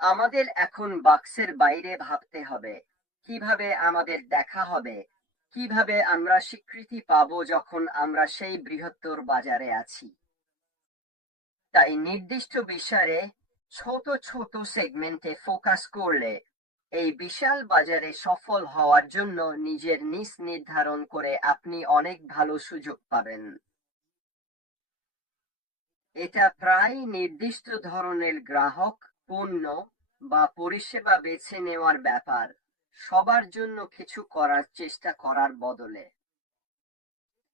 আমাদের এখন বাক্সের বাইরে ভাবতে হবে। কিভাবে আমাদের দেখা হবে, কিভাবে আমরা স্বীকৃতি পাবো যখন আমরা সেই বৃহত্তর বাজারে আছি। তাই নির্দিষ্ট বিষয়ে ছোট ছোট সেগমেন্টে ফোকাস করলে এই বিশাল বাজারে সফল হওয়ার জন্য নিজের নিশ নির্ধারণ করে আপনি অনেক ভালো সুযোগ পাবেন। এটা প্রায় নির্দিষ্ট ধরনের গ্রাহক, পণ্য বা পরিষেবা বেছে নেওয়ার ব্যাপার, সবার জন্য কিছু করার চেষ্টা করার বদলে।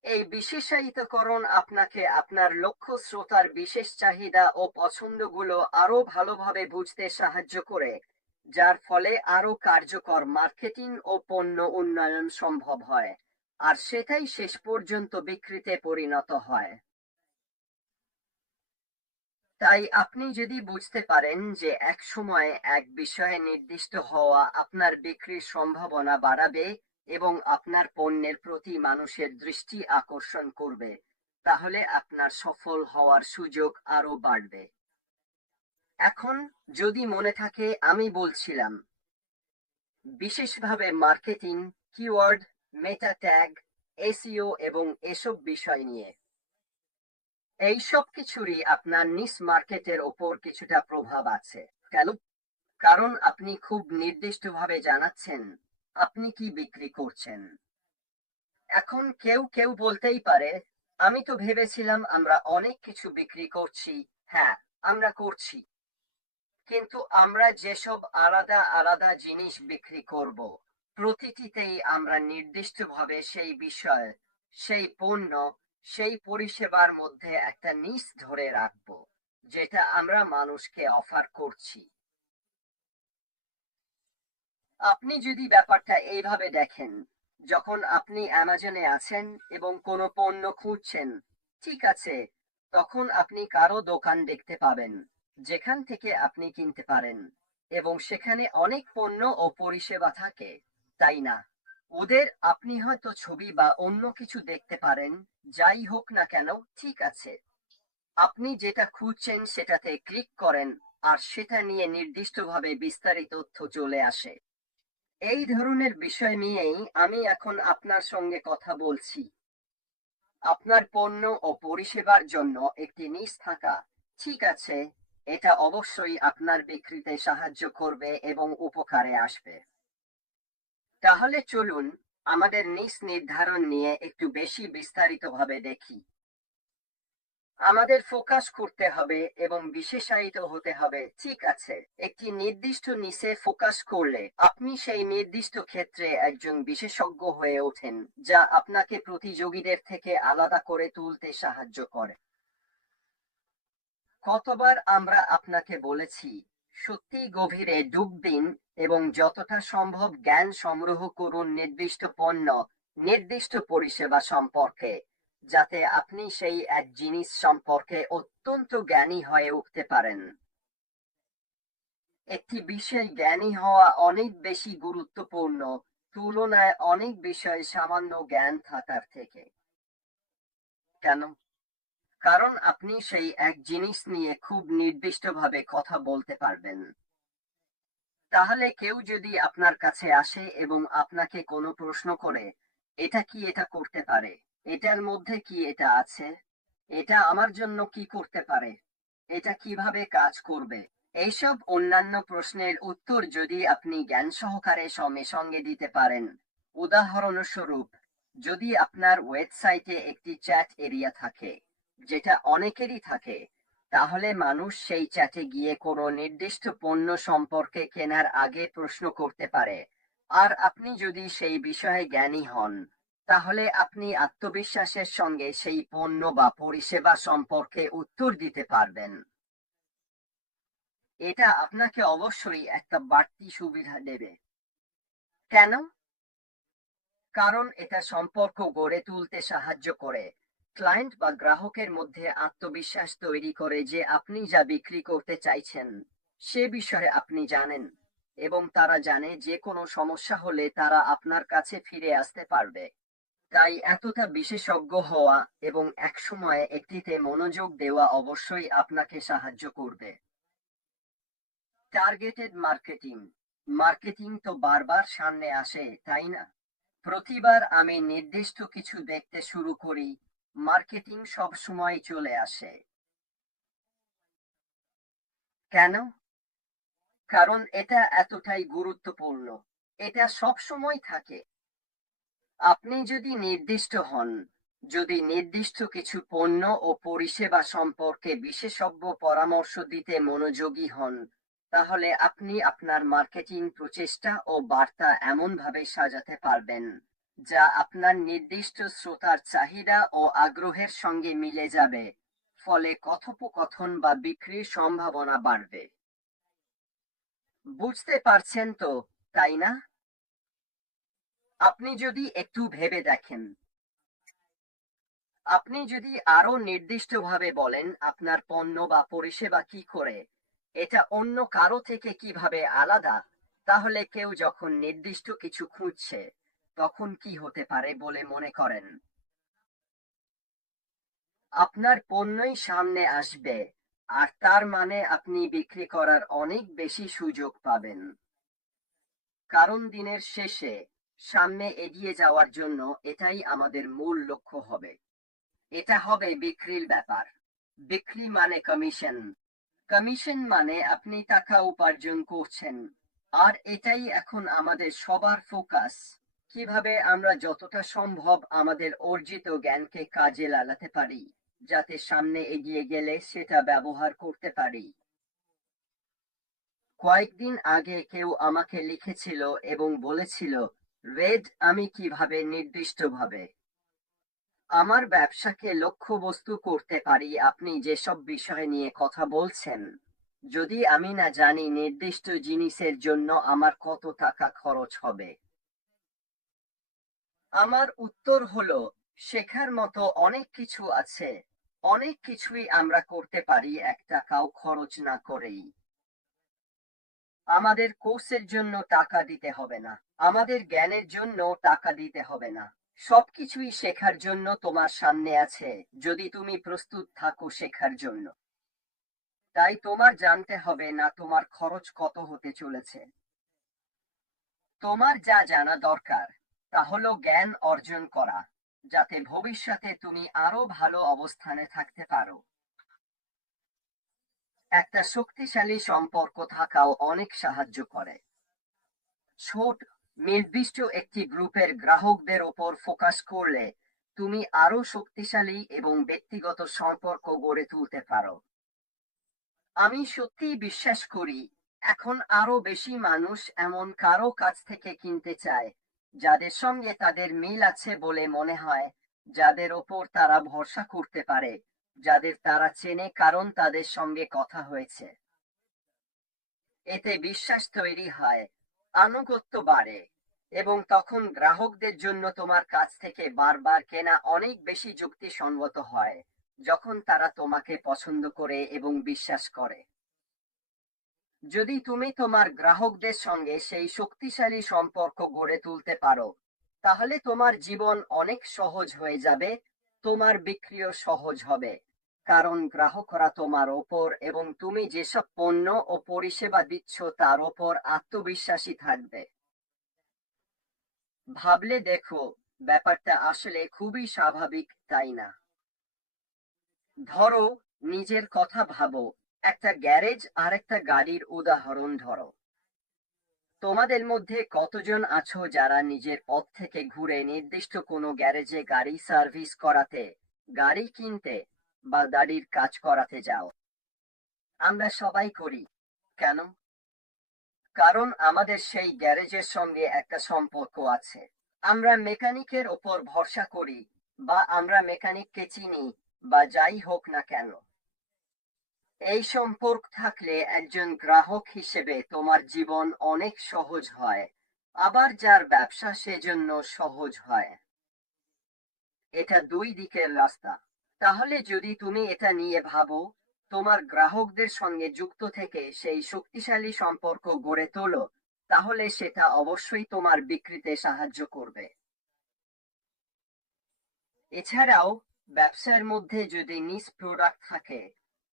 এই বিশেষায়িতকরণ আপনাকে আপনার লক্ষ্য শ্রোতার বিশেষ চাহিদা ও পছন্দগুলো আরো ভালোভাবে বুঝতে সাহায্য করে, যার ফলে আরো কার্যকর মার্কেটিং ও পণ্য উন্নয়ন সম্ভব হয়, আর সেটাই শেষ পর্যন্ত বিক্রিতে পরিণত হয়। তাই আপনি যদি বুঝতে পারেন যে এক সময়ে এক বিষয়ে নির্দিষ্ট হওয়া আপনার বিক্রির সম্ভাবনা বাড়াবে এবং আপনার পণ্যের প্রতি মানুষের দৃষ্টি আকর্ষণ করবে, তাহলে আপনার সফল হওয়ার সুযোগ আরো বাড়বে। এখন যদি মনে থাকে, আমি বলছিলাম বিশেষভাবে মার্কেটিং, কিওয়ার্ড, মেটা ট্যাগ, এসইও এবং এসব বিষয় নিয়ে। এই সব কিছুরই আপনার নিশ মার্কেটের ওপর কিছুটা প্রভাব আছে। কেন? কারণ আপনি খুব নির্দিষ্টভাবে জানাচ্ছেন আপনি কি বিক্রি করছেন। এখন কেউ কেউ বলতেই পারে, আমি তো ভেবেছিলাম আমরা অনেক কিছু বিক্রি করছি। হ্যাঁ, আমরা করছি, কিন্তু আমরা যেসব আলাদা আলাদা জিনিস বিক্রি করব, প্রতিটিতেই আমরা নির্দিষ্টভাবে সেই বিষয়, সেই পণ্য, সেই পরিষেবার মধ্যে একটা নিশ ধরে রাখবো, যেটা আমরা মানুষকে অফার করছি। আপনি যদি ব্যাপারটা এইভাবে দেখেন, যখন আপনি অ্যামাজনে আছেন এবং কোনো পণ্য খুঁজছেন, ঠিক আছে, তখন আপনি কারো দোকান দেখতে পাবেন যেখান থেকে আপনি কিনতে পারেন, এবং সেখানে অনেক পণ্য ও পরিষেবা থাকে, তাই না? ওদের আপনি হয়তো ছবি বা অন্য কিছু দেখতে পারেন। যাই হোক না কেন, ঠিক আছে, আপনি যেটা খুঁজছেন সেটাতে ক্লিক করেন, আর সেটা নিয়ে নির্দিষ্টভাবে বিস্তারিত তথ্য চলে আসে। এই ধরনের বিষয় নিয়েই আমি এখন আপনার সঙ্গে কথা বলছি। আপনার পণ্য ও পরিষেবার জন্য একটি নিশ থাকা, ঠিক আছে, এটা অবশ্যই আপনার বিক্রিতে সাহায্য করবে এবং উপকারে আসবে। তাহলে চলুন আমাদের নিশ নির্ধারণ নিয়ে একটু বেশি বিস্তারিতভাবে দেখি। আমাদের ফোকাস করতে হবে এবং বিশেষায়িত হতে হবে, ঠিক আছে। একটি নির্দিষ্ট নিশে ফোকাস করলে আপনি সেই নির্দিষ্ট ক্ষেত্রে একজন বিশেষজ্ঞ হয়ে ওঠেন, যা আপনাকে প্রতিযোগীদের থেকে আলাদা করে তুলতে সাহায্য করে। কতবার আমরা আপনাকে বলেছি, সত্যি গভীরে ডুব দিন এবং যতটা সম্ভব জ্ঞান সংগ্রহ করুন নির্দিষ্ট পণ্য, নির্দিষ্ট পরিষেবা সম্পর্কে, যাতে আপনি সেই এক জিনিস সম্পর্কে অত্যন্ত জ্ঞানী হয়ে উঠতে পারেন। একটি বিষয়ে জ্ঞানী হওয়া অনেক বেশি গুরুত্বপূর্ণ তুলনায় অনেক বিষয়ে সামান্য জ্ঞান থাকার থেকে। কেন? কারণ আপনি সেই এক জিনিস নিয়ে খুব নির্দিষ্টভাবে কথা বলতে পারবেন। তাহলে কেউ যদি আপনার কাছে আসে এবং আপনাকে কোনো প্রশ্ন করে, এটা কি এটা করতে পারে, এটার মধ্যে কি এটা আছে, এটা আমার জন্য কি করতে পারে, এটা কিভাবে কাজ করবে, এইসব অন্যান্য প্রশ্নের উত্তর যদি আপনি জ্ঞান সহকারে সঙ্গে সঙ্গে দিতে পারেন। উদাহরণস্বরূপ, যদি আপনার ওয়েবসাইটে একটি চ্যাট এরিয়া থাকে, যেটা অনেকেরই থাকে, তাহলে মানুষ সেই চ্যাটে গিয়ে কোনো নির্দিষ্ট পণ্য সম্পর্কে কেনার আগে প্রশ্ন করতে পারে। আর আপনি যদি সেই বিষয়ে জ্ঞানী হন, তাহলে আপনি আত্মবিশ্বাসের সঙ্গে সেই পণ্য বা পরিষেবা সম্পর্কে উত্তর দিতে পারবেন। এটা আপনাকে অবশ্যই একটা বাড়তি সুবিধা দেবে। কেন? কারণ এটা সম্পর্ক গড়ে তুলতে সাহায্য করে, ক্লায়েন্ট বা গ্রাহকের মধ্যে আত্মবিশ্বাস তৈরি করে যে আপনি যা বিক্রি করতে চাইছেন সে বিষয়ে আপনি জানেন, এবং তারা জানে যে কোনো সমস্যা হলে তারা আপনার কাছে ফিরে আসতে পারবে। তাই এতটা বিশেষজ্ঞ হওয়া এবং একসময় একটিতে মনোযোগ দেওয়া অবশ্যই আপনাকে সাহায্য করবে। Targeted marketing. মার্কেটিং তো বারবার সামনে আসে, তাই না? প্রতিবার আমি নির্দিষ্ট কিছু দেখতে শুরু করি, মার্কেটিং সব সময় চলে আসে। কেন? কারণ এটা এতটাই গুরুত্বপূর্ণ। এটা সব সময় থাকে। আপনি যদি নির্দিষ্ট হন, যদি নির্দিষ্ট কিছু পণ্য ও পরিষেবা সম্পর্কে বিশেষজ্ঞ পরামর্শ দিতে মনোযোগী হন, তাহলে আপনি আপনার মার্কেটিং প্রচেষ্টা ও বার্তা এমনভাবে সাজাতে পারবেন যা আপনার নির্দিষ্ট শ্রোতার চাহিদা ও আগ্রহের সঙ্গে মিলে যাবে। ফলে কথোপকথন বা বিক্রির সম্ভাবনা বাড়বে। বুঝতে পারছেন তো, তাই না? আপনি যদি একটু ভেবে দেখেন, আপনি যদি আরো নির্দিষ্টভাবে বলেন আপনার পণ্য বা পরিষেবা কি করে, এটা অন্য কারো থেকে কিভাবে আলাদা, তাহলে কেউ যখন নির্দিষ্ট কিছু খুঁজছে, তখন কি হতে পারে বলে মনে করেন? আপনার পণ্যই সামনে আসবে, আর তার মানে আপনি বিক্রি করার অনেক বেশি সুযোগ পাবেন। কারণ দিনের শেষে সামনে এগিয়ে যাওয়ার জন্য এটাই আমাদের মূল লক্ষ্য হবে। এটা হবে বিক্রির ব্যাপার। বিক্রি মানে কমিশন। কমিশন মানে আপনি টাকা উপার্জন করছেন। আর এটাই এখন আমাদের সবার ফোকাস। কিভাবে আমরা যতটা সম্ভব আমাদের অর্জিত জ্ঞানকে কাজে লাগাতে পারি, যাতে সামনে এগিয়ে গেলে সেটা ব্যবহার করতে পারি। কয়েকদিন আগে কেউ আমাকে লিখেছিল এবং বলেছিল, রেড, আমি কিভাবে নির্দিষ্টভাবে আমার ব্যবসাকে লক্ষ্যবস্তু করতে পারি আপনি যেসব বিষয় নিয়ে কথা বলছেন, যদি আমি না জানি নির্দিষ্ট জিনিসের জন্য আমার কত টাকা খরচ হবে? আমার উত্তর হলো, শেখার মতো অনেক কিছু আছে। অনেক কিছুই আমরা করতে পারি এক টাকাও খরচ না করেই। আমাদের কোর্সের জন্য টাকা দিতে হবে না, আমাদের জ্ঞানের জন্য টাকা দিতে হবে না। সবকিছুই শেখার জন্য তোমার সামনে আছে, যদি তুমি প্রস্তুত থাকো শেখার জন্য। তাই তোমার জানতে হবে না তোমার খরচ কত হতে চলেছে। তোমার যা জানা দরকার তা হলো জ্ঞান অর্জন করা, যাতে ভবিষ্যতে তুমি আরো ভালো অবস্থানে থাকতে পারো। একটা শক্তিশালী সম্পর্ক থাকাও অনেক সাহায্য করে। ছোট, নির্দিষ্ট একটি গ্রুপের গ্রাহকদের ওপর ফোকাস করলে তুমি আরো শক্তিশালী এবং ব্যক্তিগত সম্পর্ক গড়ে তুলতে পারো। আমি সত্যিই বিশ্বাস করি, এখন আরো বেশি মানুষ এমন কারো কাছ থেকে কিনতে চায় যাদের সঙ্গে তাদের মিল আছে বলে মনে হয়, যাদের ওপর তারা ভরসা করতে পারে, যাদের তারা চেনে কারণ তাদের সঙ্গে কথা হয়েছে। এতে বিশ্বাস তৈরি হয়, আনুগত্য বাড়ে, এবং তখন গ্রাহকদের জন্য তোমার কাছ থেকে বারবার কেনা অনেক বেশি যুক্তিসঙ্গত হয়, যখন তারা তোমাকে পছন্দ করে এবং বিশ্বাস করে। যদি তুমি তোমার গ্রাহকদের সঙ্গে সেই শক্তিশালী সম্পর্ক গড়ে তুলতে পারো, তাহলে তোমার জীবন অনেক সহজ হয়ে যাবে, তোমার বিক্রিও সহজ হবে। কারণ গ্রাহকরা তোমার ওপর এবং তুমি যেসব পণ্য ও পরিষেবা দিচ্ছ তার ওপর আত্মবিশ্বাসী থাকবে। ভাবলে দেখো, ব্যাপারটা আসলে খুবই স্বাভাবিক, তাই না? ধরো, নিজের কথা ভাবো, একটা গ্যারেজ আর একটা গাড়ির উদাহরণ ধরো। তোমাদের মধ্যে কতজন আছো যারা নিজের পথ থেকে ঘুরে নির্দিষ্ট কোনো গ্যারেজে গাড়ি সার্ভিস করাতে, গাড়ি কিনতে বা গাড়ির কাজ করাতে যাও? আমরা সবাই করি। কেন? কারণ আমাদের সেই গ্যারেজের সঙ্গে একটা সম্পর্ক আছে। আমরা মেকানিকের ওপর ভরসা করি, বা আমরা মেকানিককে চিনি, বা যাই হোক না কেন। এই সম্পর্ক থাকলে একজন গ্রাহক হিসেবে তোমার জীবন অনেক সহজ হয়, আবার যার ব্যবসা সেজন্য সহজ হয়। এটা দুই দিকের রাস্তা। তাহলে যদি তুমি এটা নিয়ে ভাবো, তোমার গ্রাহকদের সঙ্গে যুক্ত থেকে সেই শক্তিশালী সম্পর্ক গড়ে তোলো, তাহলে সেটা অবশ্যই তোমার বিক্রিতে সাহায্য করবে। এছাড়াও, ব্যবসার মধ্যে যদি নিজ প্রোডাক্ট থাকে,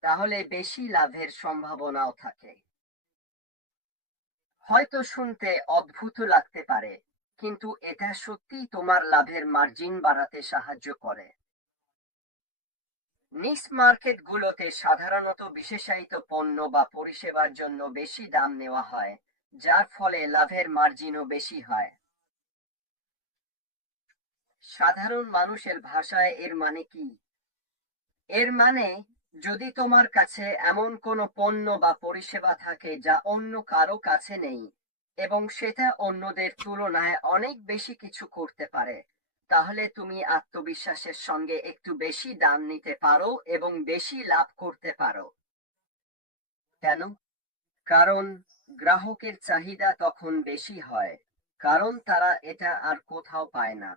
তাহলে বেশি লাভের সম্ভাবনাও থাকে। হয়তো শুনতে অদ্ভুত লাগতে পারে, কিন্তু এটা সত্যিই তোমার লাভের মার্জিন বাড়াতে সাহায্য করে। নিশ মার্কেটগুলোতে সাধারণত বিশেষায়িত পণ্য বা পরিষেবার জন্য বেশি দাম নেওয়া হয়, যার ফলে লাভের মার্জিনও বেশি হয়। সাধারণ মানুষের ভাষায় এর মানে কি? এর মানে, যদি তোমার কাছে এমন কোনো পণ্য বা পরিষেবা থাকে যা অন্য কারো কাছে নেই, এবং সেটা অন্যদের তুলনায় অনেক বেশি কিছু করতে পারে, তাহলে তুমি আত্মবিশ্বাসের সঙ্গে একটু বেশি দাম নিতে পারো এবং বেশি লাভ করতে পারো। কেন? কারণ গ্রাহকের চাহিদা তখন বেশি হয়, কারণ তারা এটা আর কোথাও পায় না।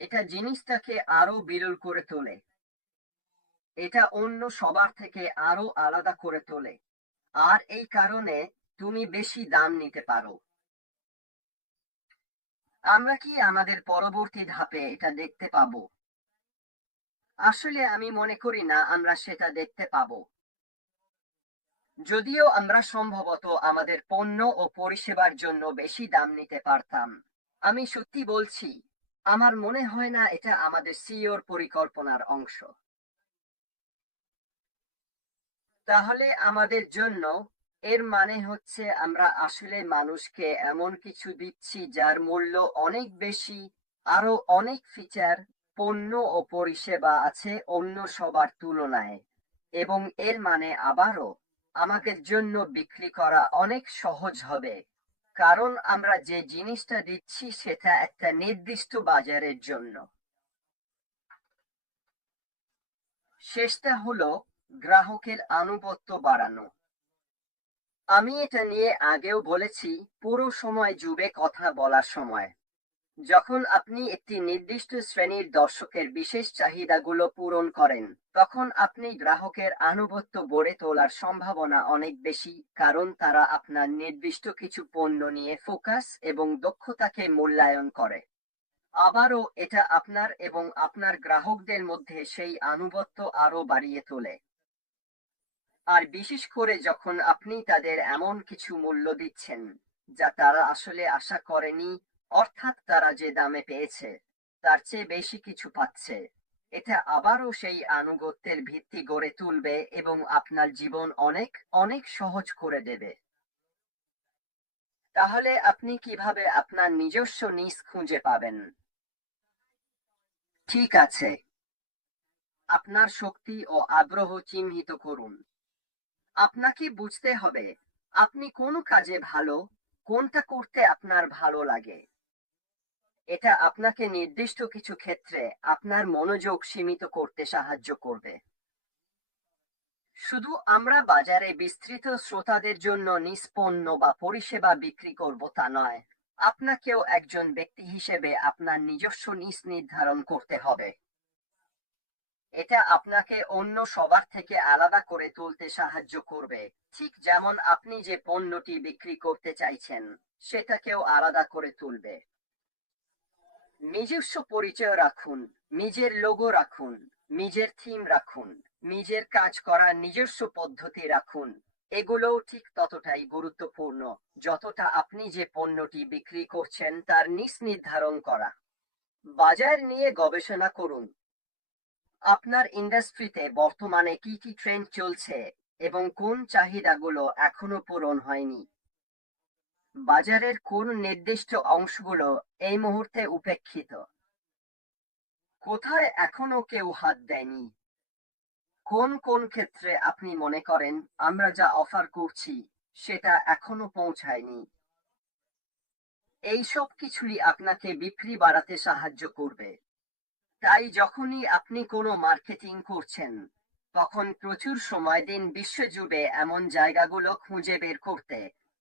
এটা জিনিসটাকে আরো বিরল করে তোলে। এটা অন্য সবার থেকে আরো আলাদা করে তোলে। আর এই কারণে তুমি বেশি দাম নিতে পারো। আমরা কি আমাদের পরবর্তী ধাপে এটা দেখতে পাবো? আসলে আমি মনে করি না আমরা সেটা দেখতে পাবো। যদিও আমরা সম্ভবত আমাদের পণ্য ও পরিষেবার জন্য বেশি দাম নিতে পারতাম। আমি সত্যি বলছি, আমার মনে হয় না এটা আমাদের সিইওর পরিকল্পনার অংশ। তাহলে আমাদের জন্য এর মানে হচ্ছে আমরা আসলে মানুষকে এমন কিছু দিচ্ছি যার মূল্য অনেক বেশি, আরো অনেক ফিচার, পণ্য ও পরিষেবা আছে অন্য সবার তুলনায়। এবং এর মানে আবারও আমাদের জন্য বিক্রি করা অনেক সহজ হবে, কারণ আমরা যে জিনিসটা দিচ্ছি সেটা একটা নির্দিষ্ট বাজারের জন্য। শেষটা হলো গ্রাহকের আনুগত্য বাড়ানো। আমি এটা নিয়ে আগেও বলেছি, পুরো সময় জুড়ে কথা বলার সময়। যখন আপনি একটি নির্দিষ্ট শ্রেণীর দর্শকের বিশেষ চাহিদাগুলো পূরণ করেন, তখন আপনি গ্রাহকের আনুগত্য গড়ে তোলার সম্ভাবনা অনেক বেশি, কারণ তারা আপনার নির্দিষ্ট কিছু পণ্য নিয়ে ফোকাস এবং দক্ষতাকে মূল্যায়ন করে। আবারও এটা আপনার এবং আপনার গ্রাহকদের মধ্যে সেই আনুগত্য আরো বাড়িয়ে তোলে। আর বিশেষ করে যখন আপনি তাদের এমন কিছু মূল্য দিচ্ছেন যা তারা আসলে আশা করেনি, অর্থাৎ তারা যে দামে পেয়েছে তার চেয়ে বেশি কিছু পাচ্ছে, এটা আবারও সেই আনুগত্যের ভিত্তি গড়ে তুলবে এবং আপনার জীবন অনেক অনেক সহজ করে দেবে। তাহলে আপনি কিভাবে আপনার নিজস্ব নিশ খুঁজে পাবেন? ঠিক আছে, আপনার শক্তি ও আগ্রহ চিহ্নিত করুন। আপনাকে বুঝতে হবে আপনি কোন কাজে ভালো, কোনটা করতে আপনার ভালো লাগে। এটা আপনাকে নির্দিষ্ট কিছু ক্ষেত্রে আপনার মনোযোগ সীমিত করতে সাহায্য করবে। শুধু আমরা বাজারে বিস্তৃত শ্রোতাদের জন্য নিষ্পন্ন বা পরিষেবা বিক্রি করব তা নয়, আপনাকেও একজন ব্যক্তি হিসেবে আপনার নিজস্ব নিশ নির্ধারণ করতে হবে। এটা আপনাকে অন্য সবার থেকে আলাদা করে তুলতে সাহায্য করবে, ঠিক যেমন আপনি যে পণ্যটি বিক্রি করতে চাইছেন সেটাকেও আলাদা করে তুলবে। নিজস্ব পরিচয় রাখুন, নিজের লোগো রাখুন, নিজের থিম রাখুন, নিজের কাজ করার নিজস্ব পদ্ধতি রাখুন। এগুলোও ঠিক ততটাই গুরুত্বপূর্ণ যতটা আপনি যে পণ্যটি বিক্রি করছেন তার নিশ নির্ধারণ করা। বাজার নিয়ে গবেষণা করুন। আপনার ইন্ডাস্ট্রিতে বর্তমানে কি কি ট্রেন্ড চলছে এবং কোন চাহিদাগুলো এখনো পূরণ হয়নি। বাজারের কোন নির্দিষ্ট অংশগুলো এই মুহূর্তে উপেক্ষিত। কোথায় এখনো কেউ হাত দেয়নি। কোন কোন ক্ষেত্রে আপনি মনে করেন আমরা যা অফার করছি সেটা এখনো পৌঁছায়নি। এই সব কিছুই আপনাকে বিক্রি বাড়াতে সাহায্য করবে। তাই যখনই আপনি কোনো মার্কেটিং করছেন, তখন প্রচুর সময় দিন বিশ্বজুড়ে এমন জায়গাগুলো খুঁজে বের করতে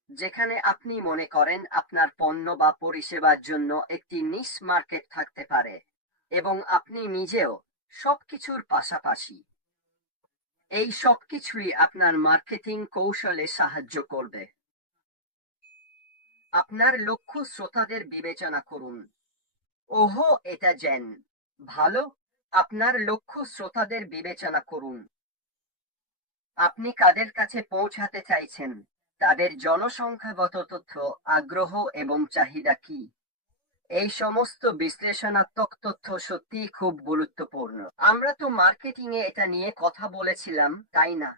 যেখানে আপনি মনে করেন আপনার পণ্য বা পরিষেবার জন্য একটি নিশ মার্কেট থাকতে পারে, এবং আপনি নিজেও সবকিছুর পাশাপাশি। এই সবকিছুই আপনার মার্কেটিং কৌশলে সাহায্য করবে। আপনার লক্ষ্য শ্রোতাদের বিবেচনা করুন। ওহো, এটা জেন ভালো। আপনার লক্ষ্য শ্রোতাদের বিবেচনা করুন। আপনি কাদের কাছে পৌঁছাতে চাইছেন? তাদের জনসংখ্যাগত তথ্য, আগ্রহ এবং চাহিদা কি। এই সমস্ত বিশ্লেষণাত্মক তথ্য সত্যিই খুব গুরুত্বপূর্ণ। আমরা তো মার্কেটিং এ এটা নিয়ে কথা বলেছিলাম, তাই না?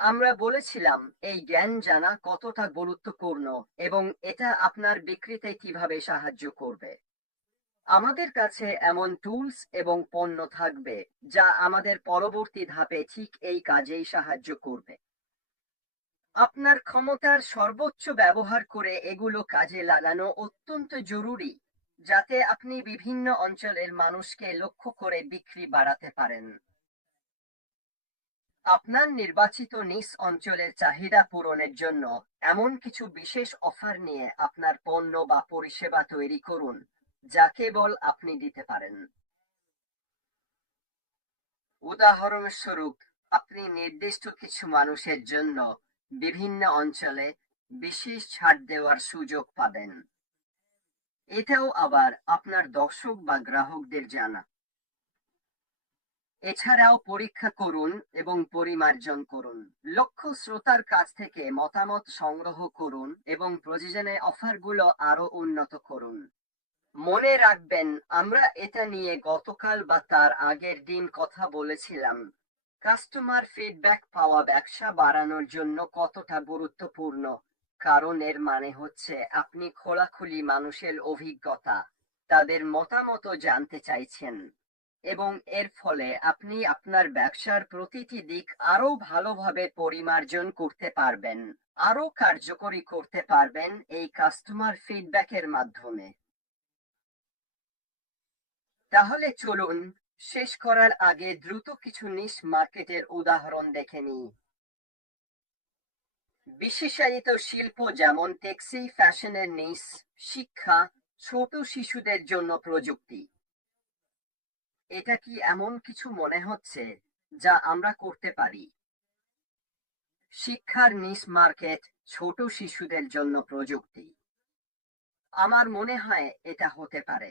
আমরা বলেছিলাম এই জ্ঞান জানা কতটা গুরুত্বপূর্ণ এবং এটা আপনার বিক্রিতে কিভাবে সাহায্য করবে। আমাদের কাছে এমন টুলস এবং পণ্য থাকবে যা আমাদের পরবর্তী ধাপে ঠিক এই কাজেই সাহায্য করবে। আপনার ক্ষমতার সর্বোচ্চ ব্যবহার করে এগুলো কাজে লাগানো অত্যন্ত জরুরি, যাতে আপনি বিভিন্ন অঞ্চলের মানুষকে লক্ষ্য করে বিক্রি বাড়াতে পারেন। আপনার নির্বাচিত নিজ অঞ্চলের চাহিদা পূরণের জন্য এমন কিছু বিশেষ অফার নিয়ে আপনার পণ্য বা পরিষেবা তৈরি করুন, যা কেবল আপনি দিতে পারেন। উদাহরণস্বরূপ, আপনি নির্দিষ্ট কিছু মানুষের জন্য বিভিন্ন অঞ্চলে বিশেষ ছাড় দেওয়ার সুযোগ পাবেন। এটাও আবার আপনার দর্শক বা গ্রাহকদের জানা। এছাড়াও পরীক্ষা করুন এবং পরিমার্জন করুন। লক্ষ্য শ্রোতার কাছ থেকে মতামত সংগ্রহ করুন এবং প্রয়োজনে অফারগুলো আরো উন্নত করুন। মনে রাখবেন, আমরা এটা নিয়ে গতকাল বা তার আগের দিন কথা বলেছিলাম। কাস্টমার ফিডব্যাক পাওয়া ব্যবসা বাড়ানোর জন্য কতটা গুরুত্বপূর্ণ, কারণ এর মানে হচ্ছে আপনি খোলাখুলি মানুষের অভিজ্ঞতা, তাদের মতামত জানতে চাইছেন, এবং এর ফলে আপনি আপনার ব্যবসার প্রতিটি দিক আরো ভালোভাবে পরিমার্জন করতে পারবেন, আরো কার্যকরী করতে পারবেন এই কাস্টমার ফিডব্যাকের মাধ্যমে। তাহলে চলুন শেষ করার আগে দ্রুত কিছু নিশ মার্কেটের উদাহরণ দেখে নিই। বিশেষায়িত শিল্প যেমন টেক্সি, ফ্যাশনের নিশ, শিক্ষা, ছোট শিশুদের জন্য প্রযুক্তি। এটা কি এমন কিছু মনে হচ্ছে যা আমরা করতে পারি? শিক্ষার নিশ মার্কেট, ছোট শিশুদের জন্য প্রযুক্তি। আমার মনে হয় এটা হতে পারে।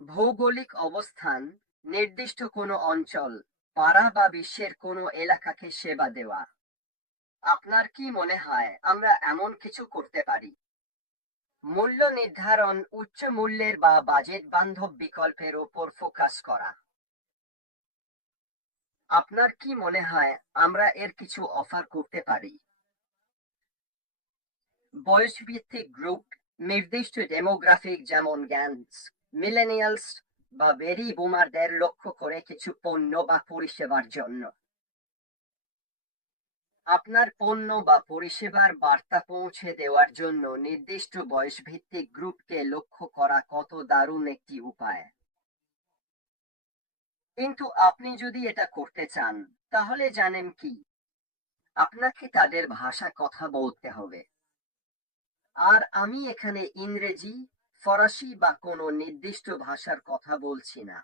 ভৌগোলিক অবস্থান, নির্দিষ্ট কোনো অঞ্চল, পাড়া বা বিশ্বের কোনো এলাকাকে সেবা দেওয়া। আপনার কি মনে হয় আমরা এমন কিছু করতে পারি? মূল্য নির্ধারণ, উচ্চ মূল্যের বা বাজেট বান্ধব বিকল্পের উপর ফোকাস করা। আপনার কি মনে হয় আমরা এর কিছু অফার করতে পারি? বয়সভিত্তিক গ্রুপ, নির্দিষ্ট ডেমোগ্রাফিক যেমন গ্যান্স, মিলেনিয়ালস বা বেরি বুমারদের লক্ষ্য করে কিছু পণ্য বা পরিষেবার জন্য। আপনার পণ্য বা পরিষেবার বার্তা পৌঁছে দেওয়ার জন্য নির্দিষ্ট বয়সভিত্তিক গ্রুপকে লক্ষ্য করা কত দারুণ একটি উপায়। কিন্তু আপনি যদি এটা করতে চান, তাহলে জানেন কি, আপনাকে তাদের ভাষায় কথা বলতে হবে। আর আমি এখানে ইংরেজি, ফরাসি বা কোনো নির্দিষ্ট ভাষার কথা বলছি না।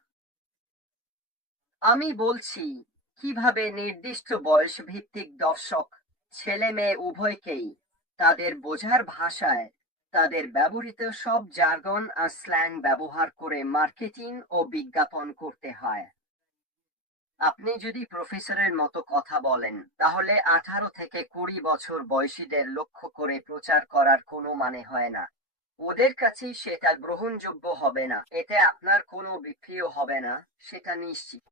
আমি বলছি কিভাবে নির্দিষ্ট বয়স ভিত্তিক দর্শক, ছেলে মেয়ে উভয়কেই, তাদের বোঝার ভাষায় তাদের ব্যবহৃত সব জার্গন আর স্ল্যাং ব্যবহার করে মার্কেটিং ও বিজ্ঞাপন করতে হয়। আপনি যদি প্রফেসরের মতো কথা বলেন, তাহলে 18 থেকে 20 বছর বয়সীদের লক্ষ্য করে প্রচার করার কোনো মানে হয় না। ওদের কাছেই সেটা গ্রহণযোগ্য হবে না, এতে আপনার কোনো বিক্রিও হবে না, সেটা নিশ্চিত।